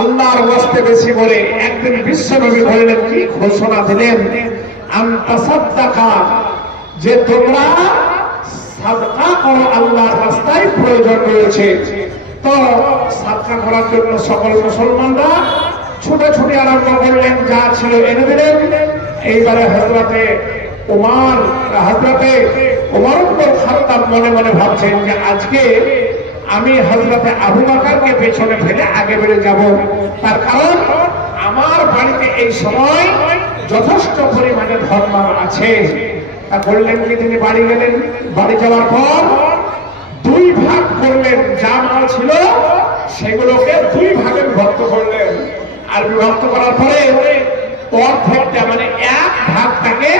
আল্লাহর ওয়াস্তে বেশি বলে একদিন বিশ্বনবী বললেন, কি ঘোষণা দিলেন? আন্তাসাদ্দাকা যে তোমরা সাদকা করো আল্লাহর রাস্তায় প্রয়োজন রয়েছে। তো সাদকা করার জন্য সকল মুসলমানরা ছুটাছুটি আরম্ভ করলেন, যা ছিল এনে দিলেন। এইবারে হজরতে উমার হজরতে উপর খাতাম মনে মনে ভাবছেন যে আজকে আমি হজরতে আবু বাকারকে পেছনে ফেলে আগে বেড়ে যাব। তার কারণ, আমার বাড়িতে এই সময় যথেষ্ট পরিমাণে ধর্ম আছে। তা বললেন কি তিনি বাড়ি গেলেন? বাড়ি যাওয়ার পর দুই ভাগ করলেন, যা মাল ছিল সেগুলোকে দুই ভাগে বিভক্ত করলেন। আর বিভক্ত করার পরে অর্ধেকটা মানে এক ভাগটাকে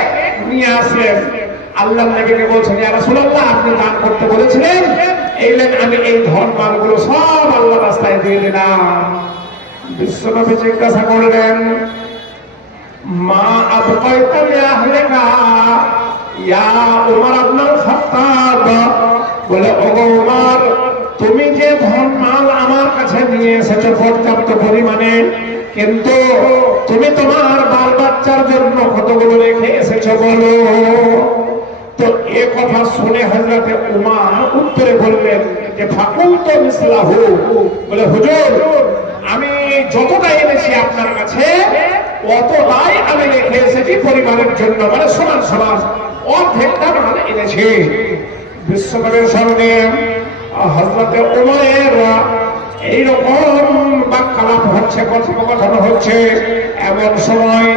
নিয়ে আসলেন। আল্লাহ নবীকে বলছেন আপনি দান করতে বলেছিলেন আমি এই ধন মালগুলো সব আল্লাহ রাস্তায় দিয়ে দিলাম। জিজ্ঞাসা করলেন, মা বলে তুমি যে ধন মাল আমার কাছে নিয়ে এসেছ পর্যাপ্ত পরিমাণে, কিন্তু তুমি তোমার বাল বাচ্চার জন্য কতগুলো রেখে এসেছ বলো? তো এ কথা শুনে হজরতে উমার উত্তরে বললেন যে ফাকুল তো মিসলাহু। বলে, হুজুর, আমি যতটা এনেছি আপনার কাছে, অতটাই আমি রেখে এসেছি পরিবারের জন্য। মানে সমান সমান অর্ধেকটা মানে এনেছি। বিশ্বকবের সঙ্গে হজরতে উমরের এইরকম বাক্যালাপ হচ্ছে, কথোপকথন হচ্ছে। এমন সময়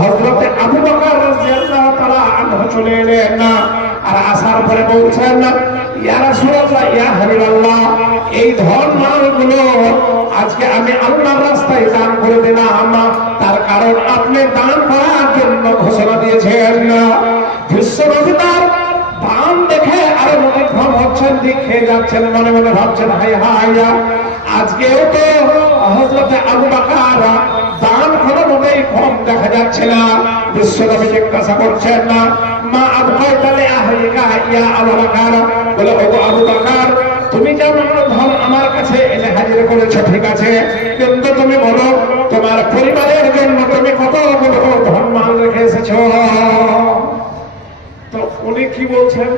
হজরতে আবু বকর রাদিয়াল্লাহু তাআলা আনহু চলে এলেন না। আর আসার পরে বলছেন ইয়া রাসূলুল্লাহ, ইয়া হাবিবাল্লাহ, এই ধন মালগুলো আজকে আমি আল্লাহর রাস্তায় দান করে দিলাম তার কারণ আপনি দান করার জন্য ঘোষণা দিয়েছেন বিশ্বনবী দান দেখে আরও মনে ভ্রম হচ্ছেন দিক খেয়ে যাচ্ছেন, মনে মনে ভাবছেন হাই হাই আজকেও তো হজরতে আবু বাকার দান কোনো মতেই কম দেখা যাচ্ছে না। বিশ্বনবী জিজ্ঞাসা করছেন না, মা আবু তাহলে আহলিকা ইয়া আবু বলে, ওগো আবু তুমি যেমন ধন আমার কাছে এনে হাজির করেছ, ঠিক আছে, কিন্তু তুমি বলো, তোমার পরিবারের জন্য তুমি কতগুলো ধন মাল রেখে এসেছ? তো উনি কি বলছেন?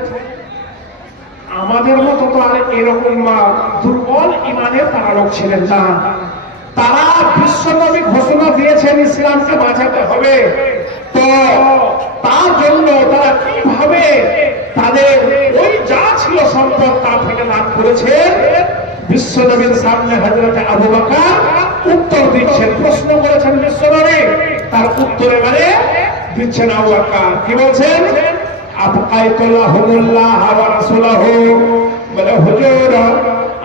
আমাদের মতো তো আর এরকম দুর্বল ইমানের তারা লোক ছিলেন না। তারা বিশ্বনবী ঘোষণা দিয়েছেন ইসলামকে বাঁচাতে হবে। তো তার জন্য তারা কীভাবে তাদের ওই যা ছিল সম্পদ তা থেকে দান করেছেন বিশ্বনবীর সামনে হজরত আবু বকর উত্তর দিচ্ছেন, প্রশ্ন করেছেন বিশ্বনবী। তার উত্তর এবারে দিচ্ছেন আবু বকর। কি বলছেন?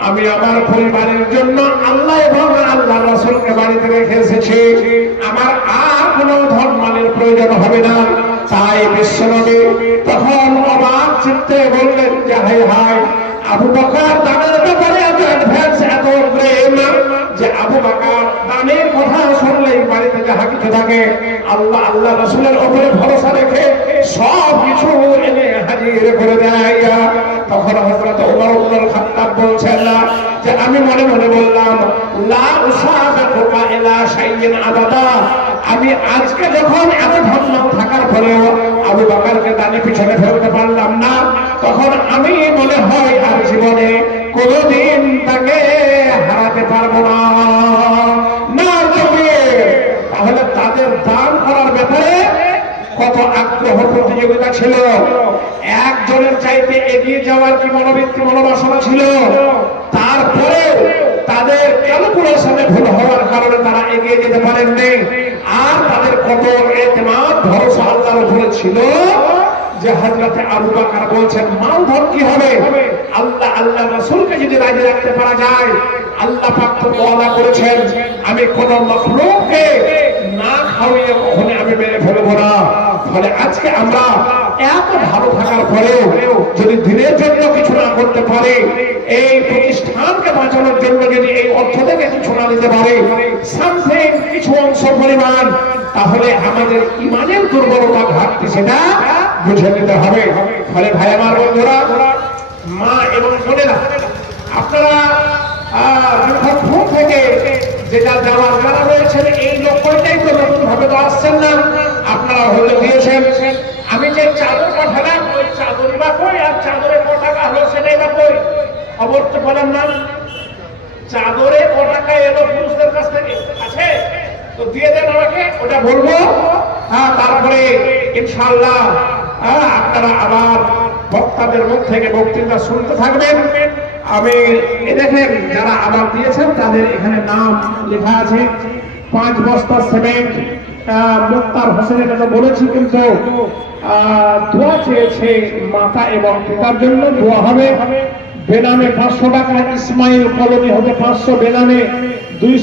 আমি আমার পরিবারের জন্য আল্লাহ এবং আল্লাহ রাসূলকে বাড়িতে রেখে এসেছি। আমার আর কোনো ধর্মানের প্রয়োজন হবে না। তাই বিশ্বনবী তখন অবাক চিত্তে বললেন, যে হাই হাই আবু বকর দানের ব্যাপারে এত অ্যাডভান্স এত প্রেম, যে আবু বকর দানের কথা শুনলেই বাড়িতে যাহা কিছু থাকে, আল্লাহ আল্লাহ রসুলের উপরে ভরসা রেখে সব কিছু এনে হাজির করে দেয়। আমি মনে মনে বললাম আমি আজকে যখন এত ধর্ম থাকার পরেও আবু বকরকে দানে পিছনে ফেলতে পারলাম না, তখন আমি মনে হয় আর জীবনে কোনোদিন তাকে হারাতে পারব না। না তাহলে তাদের দান করার ব্যাপারে কত আগ্রহ প্রতিযোগিতা ছিল? চাইতে এগিয়ে যাওয়ার কি মনোবৃত্তি, মনোবাসনা ছিল? তারপরে তাদের ক্যালকুলেশনে ভুল হওয়ার কারণে তারা এগিয়ে যেতে পারেননি। আর তাদের কত এতেমাদ ভরসা আল্লাহর উপরে ছিল যে হজরতে আবু বাকার বলছেন মাল ধর কি হবে? আল্লাহ আল্লাহ রাসূলকে যদি রাজি রাখতে পারা যায়, আল্লাহ পাক তো ওয়াদা করেছেন, আমি কোন মখলুককে আমি মেরে ফেলব না। ফলে আজকে আমরা এত ভালো থাকার পরেও যদি দিনের জন্য কিছু না করতে পারে, এই প্রতিষ্ঠানকে বাঁচানোর জন্য যদি এই অর্থ থেকে কিছু না দিতে পারে, সামথিং, কিছু অংশ পরিমাণ, তাহলে আমাদের ইমানের দুর্বলতা ঘাটতি সেটা বুঝে নিতে হবে। ফলে ভাই আমার বন্ধুরা, মা এবং বোনেরা, আপনারা থেকে যেটা দেওয়ার যারা রয়েছেন, এই লক্ষ্যটাই তো তো আসছেন না আপনারা হয়তো দিয়েছেন আমি যে চাদর পাঠালাম ওই চাদরই বা কই আর চাদরে ক টাকা হলো সেটাই বা কই খবর তো বলেন না। চাদরে ক টাকা এলো পুরুষদের কাছ থেকে। আছে? তো দিয়ে দেন আমাকে ওটা বলব। হ্যাঁ তারপরে ইনশাআল্লাহ হ্যাঁ, আপনারা আবার বক্তাদের মুখ থেকে বক্তৃতা শুনতে থাকবেন। আমি দেখেন যারা আবার দিয়েছেন তাদের এখানে নাম লেখা আছে। পাঁচ বস্তা সিমেন্ট মুক্তার হোসেন এটা তো বলেছি কিন্তু দোয়া চেয়েছে মাতা এবং পিতার জন্য। দোয়া হবে। বেনামে পাঁচশো টাকা, ইসমাইল কলোনি হবে পাঁচশো বেনামে। দুইশো